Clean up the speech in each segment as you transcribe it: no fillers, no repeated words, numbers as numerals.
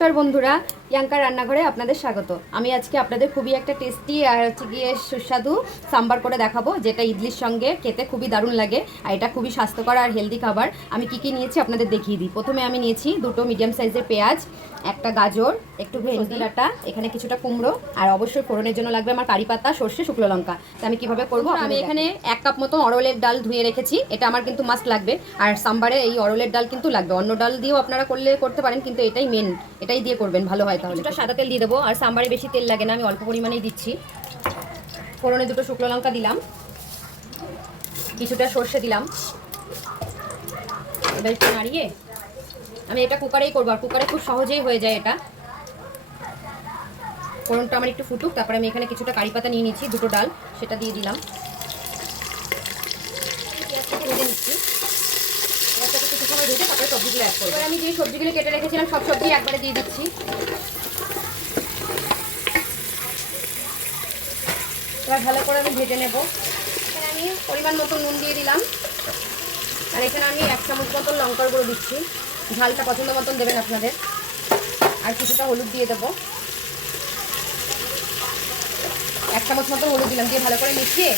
নমস্কার বন্ধুরা, প্রিয়াঙ্কার রান্নাঘরে আপনাদের স্বাগত। আমি আজকে আপনাদের খুবই একটা টেস্টি আর সুস্বাদু সাম্বার করে দেখাবো, যেটা ইডলির সঙ্গে খেতে খুবই দারুণ লাগে। আর এটা খুবই স্বাস্থ্যকর আর হেলদি খাবার। আমি কি কি নিয়েছি আপনাদের দেখিয়ে দিই। প্রথমে আমি নিয়েছি দুটো মিডিয়াম সাইজের পেঁয়াজ, একটা গাজর, একটু ভেন্ডি ডাঁটা, এখানে কিছুটা কুমড়ো, আর অবশ্যই ফোড়নের জন্য লাগবে আমার কারি পাতা, সর্ষে, শুকনো লঙ্কা। তো আমি কিভাবে করবো, আমি এখানে 1 কাপ মতো অরলের ডাল ধুয়ে রেখেছি। এটা আমার কিন্তু মাস্ট লাগবে, আর সাম্বারে এই অরলের ডাল কিন্তু লাগবে। অন্য ডাল দিয়েও আপনারা করতে পারেন, কিন্তু এটাই মেন, এটাই দিয়ে করবেন, ভালো হয়। তাহলে কিছুটা সাদা তেল দিয়ে দেবো, আর সাম্বারে বেশি তেল লাগে না, আমি অল্প পরিমাণেই দিচ্ছি। ফোড়নে দুটো শুকনো লঙ্কা দিলাম, কিছুটা সর্ষে দিলাম। এবার একটু নাড়িয়ে আমি এটা কুকারেই করবো, আর কুকারে খুব সহজেই হয়ে যায় এটা। ফোড়নটা আমার একটু ফুটুক, তারপরে আমি এখানে কিছুটা কারি পাতা নিয়ে নিচ্ছি, দুটো ডাল, সেটা দিয়ে দিলাম। পেঁয়াজটাকে ভেজে নিচ্ছি, পেঁয়াজটাকে কিছু সময় ভেজে তারপরে সবজিগুলো অ্যাড করবো। এবার আমি যে সবজিগুলো কেটে রেখেছিলাম সব সবজি একবারে দিয়ে দিচ্ছি। এবার ভালো করে আমি ভেজে নেব। এখানে আমি পরিমাণ মতো নুন দিয়ে দিলাম, আর এখানে আমি 1 চামচ মতন লঙ্কার গুঁড়ো দিচ্ছি। ঝালটা পছন্দ মতন দেবেন আপনাদের। আর কিছুটা হলুদ দিয়ে দেবো, 1 চামচ মতন হলুদ দিলাম, দিয়ে ভালো করে মিশিয়ে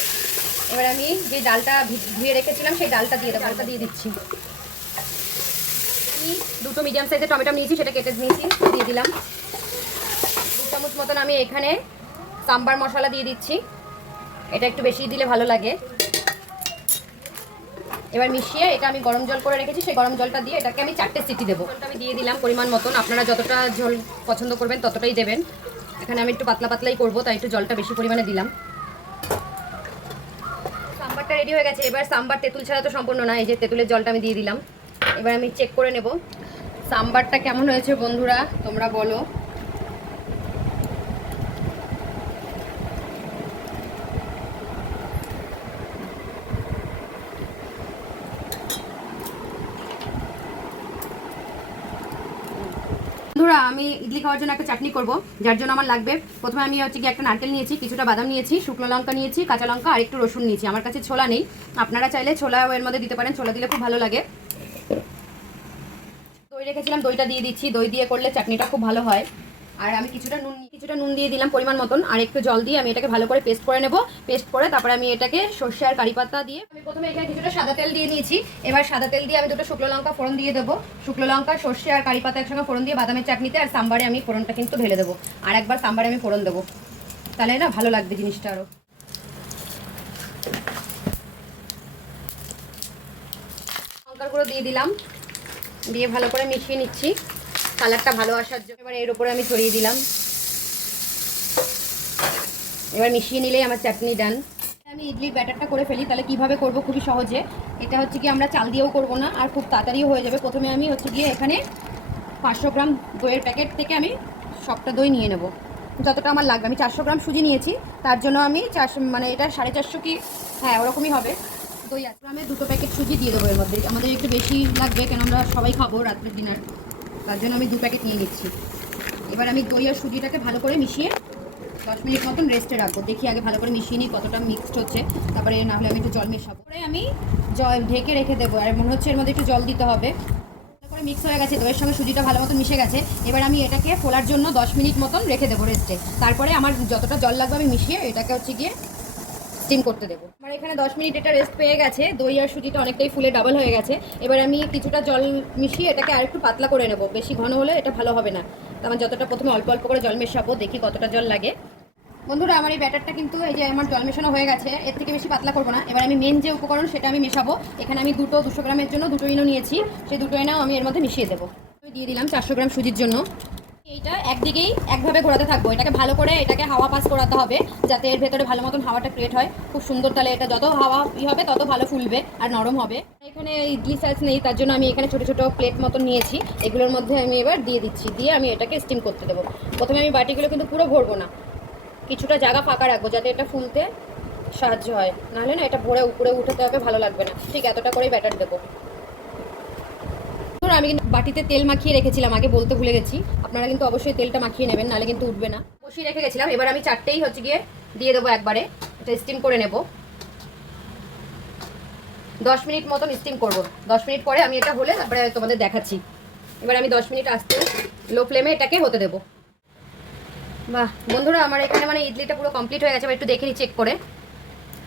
এবার আমি যে ডালটা ধুয়ে রেখেছিলাম সেই ডালটা দিয়ে দেবো। ডালটা দিয়ে দিচ্ছি। আমি দুটো মিডিয়াম সাইজের টমেটো নিয়েছি, সেটা কেটে নিয়েছি, দিয়ে দিলাম। 2 চামচ মতন আমি এখানে সাম্বার মশলা দিয়ে দিচ্ছি, এটা একটু বেশি দিলে ভালো লাগে। এবার মিশিয়ে এটা আমি গরম জল করে রেখেছি, সেই গরম জলটা দিয়ে এটাকে আমি 4টে সিটি দেবো। জলটা আমি দিয়ে দিলাম পরিমাণ মতন, আপনারা যতটা ঝোল পছন্দ করবেন ততটাই দেবেন। এখানে আমি একটু পাতলা পাতলাই করবো, তাই একটু জলটা বেশি পরিমাণে দিলাম। সাম্বারটা রেডি হয়ে গেছে। এবার সাম্বার তেঁতুল ছাড়া তো সম্পূর্ণ না, এই যে তেঁতুলের জলটা আমি দিয়ে দিলাম। এবার আমি চেক করে নেব সাম্বারটা কেমন হয়েছে। বন্ধুরা তোমরা বলো। বন্ধুরা আমি ইডলি খাওয়ার জন্য একটা চাটনি করব, যার জন্য আমার লাগবে, প্রথমে আমি হচ্ছে কি একটা নারকেল নিয়েছি, কিছুটা বাদাম নিয়েছি, শুকনো লঙ্কা নিয়েছি, কাঁচা লঙ্কা, আর একটু রসুন নিয়েছি। আমার কাছে ছোলা নেই, আপনারা চাইলে ছোলা এর মধ্যে দিতে পারেন, ছোলা দিলে খুব ভালো লাগে। দই রেখেছিলাম, দইটা দিয়ে দিচ্ছি। দই দিয়ে করলে চাটনিটা খুব ভালো হয়। আর আমি কিছুটা নুন দিয়ে দিলাম পরিমাণ মতন, আর একটু জল দিয়ে আমি এটাকে ভালো করে পেস্ট করে নেব। পেস্ট করে তারপরে আমি এটাকে সর্ষে আর কারি পাতা দিয়ে আমি প্রথমে এখানে কিছুটা সাদা তেল দিয়ে নিয়েছি। এবার সাদা তেল দিয়ে আমি দুটো শুকনো লঙ্কা ফোড়ন দিয়ে দেবো। শুকনো লঙ্কা, সর্ষে আর কারি পাতা একসঙ্গে ফোড়ন দিয়ে বাদামের চাটনিতে আর সাম্বারে আমি ফোড়নটা কিন্তু ঢেলে দেবো। আর একবার সাম্বারে আমি ফোড়ন দেবো, তাহলে না ভালো লাগবে জিনিসটা আরও। লঙ্কার গুঁড়ো দিয়ে দিলাম, দিয়ে ভালো করে মিশিয়ে নিচ্ছি কালারটা ভালো আসার জন্য। এবার এর উপরে আমি ছড়িয়ে দিলাম। এবার মিশিয়ে নিলেই আমার চাটনি ডান। আমি ইডলির ব্যাটারটা করে ফেলি, তাহলে কিভাবে করব, খুবই সহজে। এটা হচ্ছে কি আমরা চাল দিয়েও করব না, আর খুব তাড়াতাড়িও হয়ে যাবে। প্রথমে আমি হচ্ছে গিয়ে এখানে 500 গ্রাম দইয়ের প্যাকেট থেকে আমি সবটা দই নিয়ে নেব, যতটা আমার লাগবে। আমি 400 গ্রাম সুজি নিয়েছি, তার জন্য আমি 400 মানে এটা 450 কি, হ্যাঁ ওরকমই হবে। দই আছে, আমি 2 প্যাকেট সুজি দিয়ে দেবো এর মধ্যে। আমাদের একটু বেশি লাগবে, কেন আমরা সবাই খাবো রাত্রের ডিনার, তার জন্য আমি 2 প্যাকেট নিয়ে নিচ্ছি। এবার আমি দই আর সুজিটাকে ভালো করে মিশিয়ে 10 মিনিট মতন রেস্টে রাখবো। দেখি আগে ভালো করে মিশিয়ে নিই কতটা মিক্সড হচ্ছে, তারপরে না হলে আমি একটু জল মেশাবো। পরে আমি জল ঢেকে রেখে দেবো, আর মনে হচ্ছে এর মধ্যে একটু জল দিতে হবে। তারপরে মিক্স হয়ে গেছে, দইয়ের সঙ্গে সুজিটা ভালো মতো মিশে গেছে। এবার আমি এটাকে ফোলার জন্য 10 মিনিট মতন রেখে দেবো রেস্টে। তারপরে আমার যতটা জল লাগবে আমি মিশিয়ে এটাকে হচ্ছে গিয়ে স্টিম করতে দেবো। আমার এখানে 10 মিনিট এটা রেস্ট পেয়ে গেছে, দই আর সুজিটা অনেকটাই ফুলে ডাবল হয়ে গেছে। এবার আমি কিছুটা জল মিশিয়ে এটাকে আর একটু পাতলা করে নেবো, বেশি ঘন হলে এটা ভালো হবে না। তো আমার যতটা প্রথমে অল্প অল্প করে জল মেশাবো, দেখি কতটা জল লাগে। বন্ধুরা আমার এই ব্যাটারটা কিন্তু এই যে আমার জল মেশানো হয়ে গেছে, এর থেকে বেশি পাতলা করবো না। এবার আমি মেন যে উপকরণ সেটা আমি মেশাবো। এখানে আমি 200 গ্রামের জন্য 2 ইনো নিয়েছি, সেই 2 ইনাও আমি এর মধ্যে মিশিয়ে দেবো। দিয়ে দিলাম 400 গ্রাম সুজির জন্য। এইটা একদিকেই একভাবে ঘোরাতে থাকবো, এটাকে ভালো করে এটাকে হাওয়া পাস করাতে হবে, যাতে এর ভেতরে ভালো মতন হাওয়াটা ক্রিয়েট হয় খুব সুন্দর। তাহলে এটা যত হাওয়া হবে তত ভালো ফুলবে আর নরম হবে। এখানে ইডলি সাইজ নেই, তার জন্য আমি এখানে ছোটো ছোটো প্লেট মতন নিয়েছি, এগুলোর মধ্যে আমি এবার দিয়ে দিচ্ছি। দিয়ে আমি এটাকে স্টিম করতে দেবো। প্রথমে আমি বাটিগুলো কিন্তু পুরো ভরবো না, কিছুটা জায়গা ফাঁকা রাখবো যাতে এটা ফুলতে সাহায্য হয়, নাহলে না এটা ভরে উপরে উঠাতে হবে, ভালো লাগবে না। ঠিক এতটা করেই ব্যাটার দেবো। আমি কিন্তু বাটিতে তেল মাখিয়ে রেখেছিলাম, আগে বলতে ভুলে গেছি, আপনারা কিন্তু অবশ্যই তেলটা মাখিয়ে নেবেন, নাহলে কিন্তু উঠবে না। বসিয়ে রেখে গেছিলাম, এবার আমি 4টেই হচ্ছে গিয়ে দিয়ে দেবো একবারে। এটা স্টিম করে নেব, 10 মিনিট মতন স্টিম করব। 10 মিনিট পরে আমি এটা হলে তারপরে তোমাদের দেখাচ্ছি। এবার আমি 10 মিনিট আস্তে লো ফ্লেমে এটাকে হতে দেবো। বাহ বন্ধুরা, আমার এখানে মানে ইডলিটা পুরো কমপ্লিট হয়ে গেছে। এবার একটু দেখে নিই চেক করে।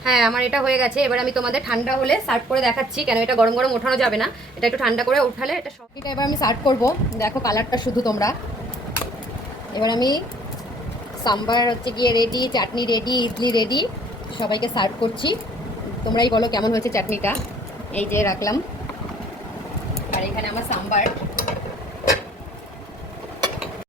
হ্যাঁ, আমার এটা হয়ে গেছে। এবার আমি তোমাদের ঠান্ডা হলে সার্ভ করে দেখাচ্ছি, কেন এটা গরম গরম ওঠানো যাবে না, এটা একটু ঠান্ডা করে উঠালে এটা সবটা। এবার আমি সার্ভ করব, দেখো কালারটা শুধু তোমরা। এবার আমি সাম্বার হচ্ছে গিয়ে রেডি, চাটনি রেডি, ইডলি রেডি, সবাইকে সার্ভ করছি। তোমরাই বলো কেমন হয়েছে চাটনিটা। এই যে রাখলাম, আর এখানে আমার সাম্বার।